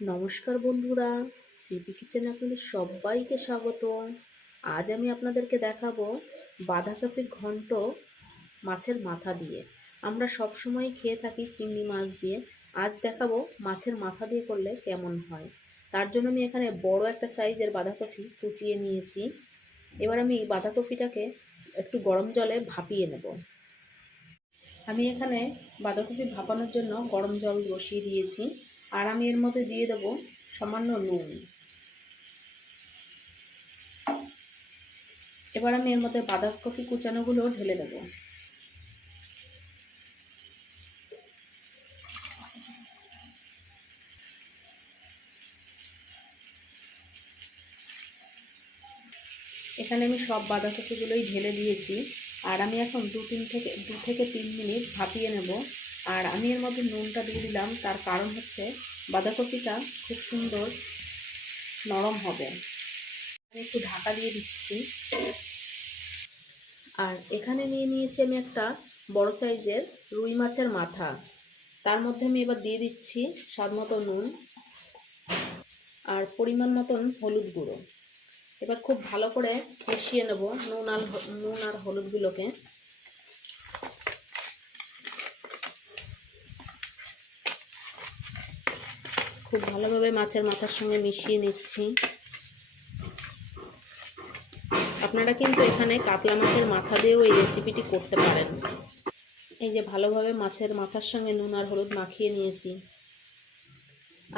নমস্কার বন্ধুরা, সিপি কিচেনে আপনাদের সবাইকে স্বাগত। আজ আমি আপনাদেরকে দেখাবো বাঁধাকপির ঘন্ট মাছের মাথা দিয়ে। আমরা সব সময় খেয়ে থাকি চিংড়ি মাছ দিয়ে। আজ দেখাবো মাছের মাথা দিয়ে করলে কেমন হয়। তার জন্য আমি এখানে বড় একটা সাইজের বাঁধাকপি কুচিয়ে নিয়েছি। এবার আমি বাঁধাকপিটাকে একটু গরম জলে ভাপিয়ে নেব। আমি এখানে বাঁধাকপি ভাপানোর জন্য গরম জল বসিয়ে দিয়েছি, আর আমি এর মধ্যে দিয়ে দেব সামান্য নুন। এবার আমি এর মধ্যে বাঁধাকপি কুচানোগুলো ঢেলে দেব। এখানে আমি সব বাঁধাকপিগুলোই ঢেলে দিয়েছি, আর আমি এখন 2 থেকে 3 মিনিট ভাপিয়ে নেব। আর আমি এর মধ্যে নুনটা দিয়ে দিলাম, তার কারণ হচ্ছে বাঁধাকপিটা খুব সুন্দর নরম হবে। আমি একটু ঢাকা দিয়ে দিচ্ছি। আর এখানে নিয়ে নিয়েছি আমি একটা বড় সাইজের রুই মাছের মাথা। তার মধ্যে আমি এবার দিয়ে দিচ্ছি স্বাদ মতো নুন আর পরিমাণ মতন হলুদ গুঁড়ো। এবার খুব ভালো করে মিশিয়ে নেব নুন আর হলুদগুলোকে। খুব ভালোভাবে মাছের মাথার সঙ্গে মিশিয়ে নিচ্ছি। আপনারা কিন্তু এখানে কাতলা মাছের মাথা দিয়েও এই রেসিপিটি করতে পারেন। এই যে ভালোভাবে মাছের মাথার সঙ্গে নুন আর হলুদ মাখিয়ে নিয়েছি।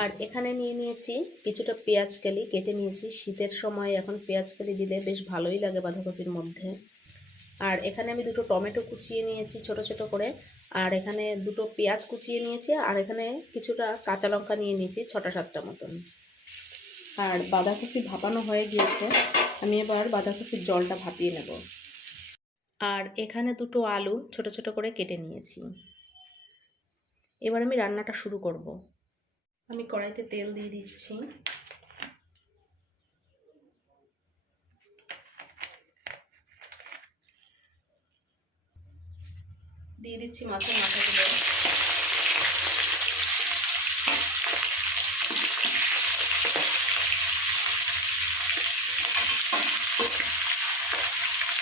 আর এখানে নিয়ে নিয়েছি কিছুটা পেঁয়াজ কালি কেটে নিয়েছি। শীতের সময় এখন পেঁয়াজ কালি দিলে বেশ ভালোই লাগে বাঁধাকপির মধ্যে। আর এখানে আমি 2টো টমেটো কুচিয়ে নিয়েছি ছোট ছোট করে। আর এখানে 2টো পেঁয়াজ কুচিয়ে নিয়েছি। আর এখানে কিছুটা কাঁচা লঙ্কা নিয়ে নিয়েছি 6টা-7টা মতন। আর বাঁধাকপি ভাপানো হয়ে গিয়েছে, আমি এবার বাঁধাকপির জলটা ভাপিয়ে নেব। আর এখানে 2টো আলু ছোট ছোট করে কেটে নিয়েছি। এবার আমি রান্নাটা শুরু করব। আমি কড়াইতে তেল দিয়ে দিচ্ছি। দিয়ে দিচ্ছি মাছের মাথাগুলো।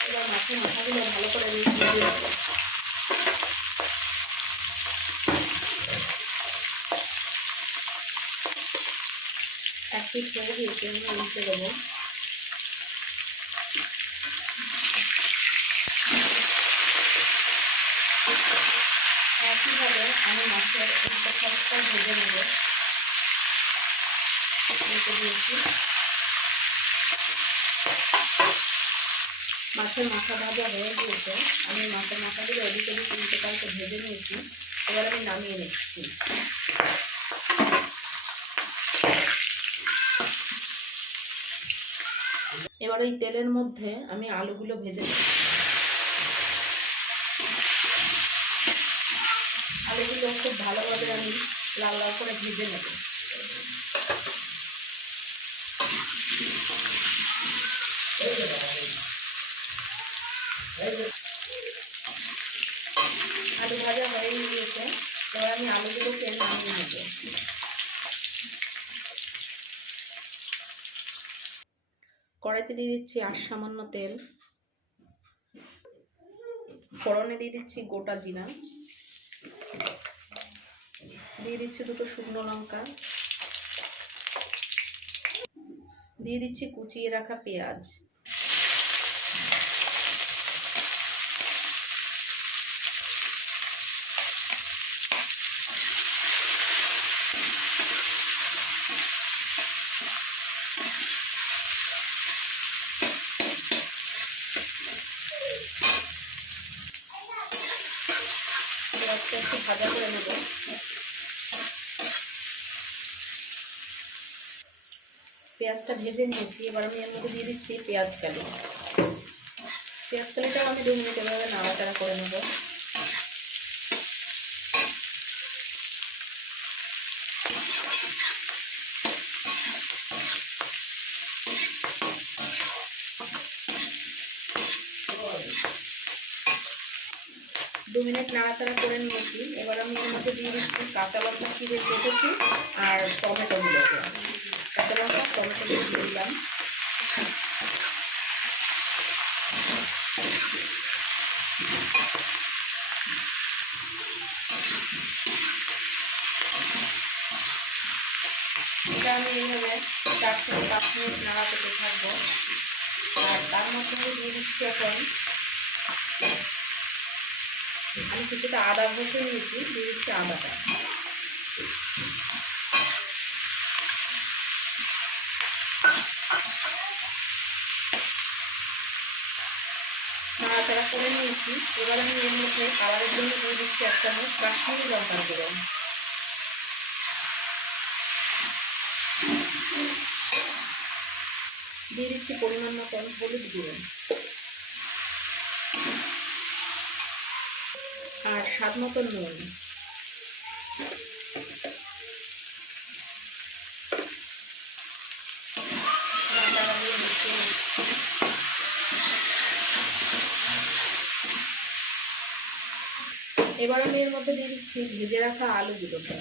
এবার মাছের মাথাগুলো ভালো করে মিশিয়ে দেব। এক পিঠ হয়ে গিয়েছে, আমি উল্টে দেবো। একইভাবে আমি মাছের একটা খসটা ভেজে নেব। উল্টে দিয়েছি। মাছের মাথা ভাজা হয়ে গিয়েছে। আমি মাছের মাথাগুলো এদিকে উল্টে পাল্টে ভেজে নিয়েছি। এবার আমি নামিয়ে নিচ্ছি। এবার এই তেলের মধ্যে আমি আলুগুলো ভেজে নেব। আলুগুলো খুব ভালোভাবে আমি লাল লাল করে ভেজে নেব। আলু ভাজা হয়ে গিয়েছে। এবার আমি আলুগুলোকে নামিয়ে নেব। কড়াইতে দিয়ে দিচ্ছি আর সামান্য তেল। ফোড়নে দিয়ে দিচ্ছি গোটা জিরা, দিয়ে দিচ্ছি 2টো শুকনো লঙ্কা, দিয়ে দিচ্ছি কুচিয়ে রাখা পেঁয়াজ, পেঁয়াজটা একটু ভাজা করে নেব। পেঁয়াজটা ভেজে নিয়েছি। এবার আমি এর মধ্যে দিয়ে দিচ্ছি পেঁয়াজ কালি। পেঁয়াজ কালিটাও আমি 2 মিনিট এভাবে নাড়াচাড়া করে নেব। 2 মিনিট নাড়াচাড়া করে নিয়েছি। এবার আমি এর মধ্যে দিয়ে দিচ্ছি কাঁচা লঙ্কা চিড়ে রেখেছি আর টমেটোগুলোকে। কাঁচা লঙ্কা টমেটোগুলো দিয়ে দিলাম। এটা আমি এইভাবে 4 থেকে 5 মিনিট নাড়াতে থাকবো। আর তার মধ্যে দিয়ে দিচ্ছি এখন আমি কিছুটা আদা ঘষে নিয়েছি, দিয়ে দিচ্ছি আদাটা। নাড়াচাড়া করে নিয়েছি। এবার আমি এর মধ্যে কালারের জন্য দিয়ে দিচ্ছি 1 চামচ কাশ্মীরি লঙ্কার গুঁড়ো। দিয়ে দিচ্ছি পরিমাণ মতন হলুদ গুঁড়ো আর স্বাদ মতন নুন। এবার আমি এর মধ্যে দিয়ে দিচ্ছি ভেজে রাখা আলুগুলোকে।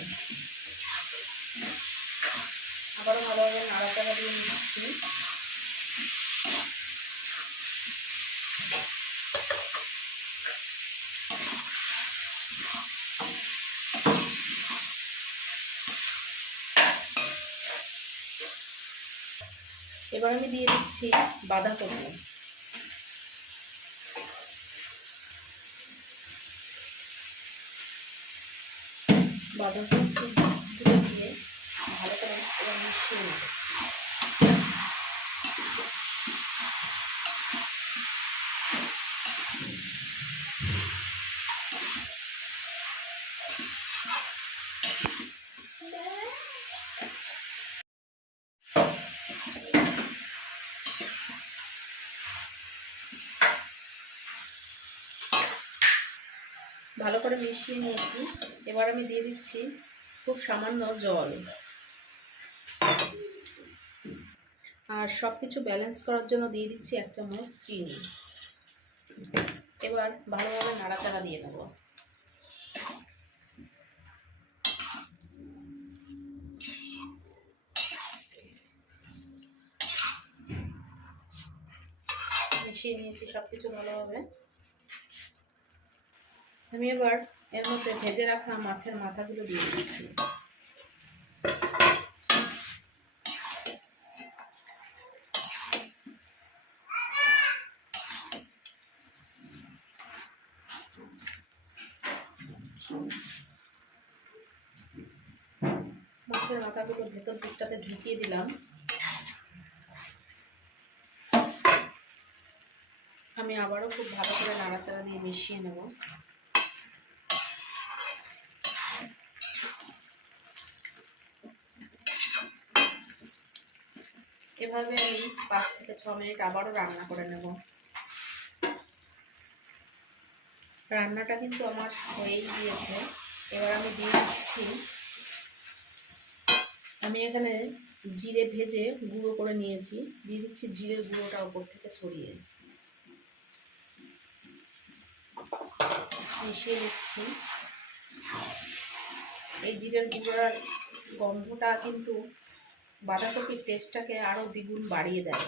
আবারও ভালোভাবে নাড়াচাড়া দিয়ে নিচ্ছি। এবার আমি দিয়ে দিচ্ছি বাঁধাকপি। বাঁধাকপিগুলো দিয়ে ভালো করে এবার মিশিয়ে নেব। ভালো করে মিশিয়ে নিয়েছি। এবার আমি দিয়ে দিচ্ছি খুব সামান্য জল। আর সব কিছু ব্যালেন্স করার জন্য দিয়ে দিচ্ছি 1 চামচ চিনি। এবার ভালোভাবে নাড়াচাড়া দিয়ে নেব। মিশিয়ে নিয়েছি সব কিছু ভালোভাবে। আমি এবার এর মধ্যে ভেজে রাখা মাছের মাথাগুলো দিয়ে দিচ্ছি। মাছের মাথাগুলো ভেতর দিকটাতে ঢুকিয়ে দিলাম। আমি আবারও খুব ভালো করে নাড়াচাড়া দিয়ে মিশিয়ে নেব। এভাবে আমি 5 থেকে 6 মিনিট আবারও রান্না করে নেব। রান্নাটা কিন্তু আমার হয়েই গিয়েছে। এবার আমি দিয়ে দিচ্ছি, আমি এখানে জিরে ভেজে গুঁড়ো করে নিয়েছি, দিয়ে দিচ্ছি জিরের গুঁড়োটা উপর থেকে ছড়িয়ে মিশিয়ে নিচ্ছি। এই জিরের গুঁড়োর গন্ধটা কিন্তু বাঁধাকপির টেস্টটাকে আরও দ্বিগুণ বাড়িয়ে দেয়।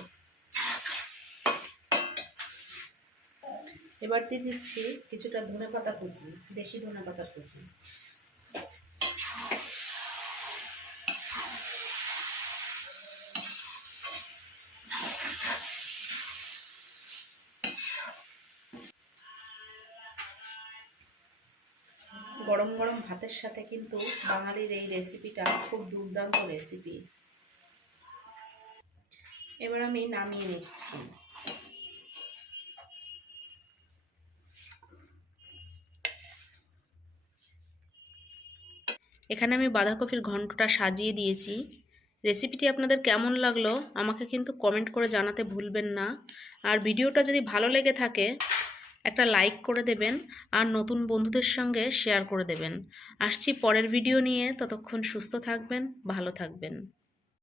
এবার দিয়ে দিচ্ছি কিছুটা ধনেপাতা কুচি, দেশি ধনেপাতা কুচি। গরম গরম ভাতের সাথে কিন্তু বাঙালির এই রেসিপিটা খুব দুর্দান্ত রেসিপি। এবার আমি নামিয়ে নিচ্ছি। এখানে আমি বাঁধাকপির ঘন্টটা সাজিয়ে দিয়েছি। রেসিপিটি আপনাদের কেমন লাগলো আমাকে কিন্তু কমেন্ট করে জানাতে ভুলবেন না। আর ভিডিওটা যদি ভালো লেগে থাকে একটা লাইক করে দেবেন আর নতুন বন্ধুদের সঙ্গে শেয়ার করে দেবেন। আসছি পরের ভিডিও নিয়ে, ততক্ষণ সুস্থ থাকবেন, ভালো থাকবেন।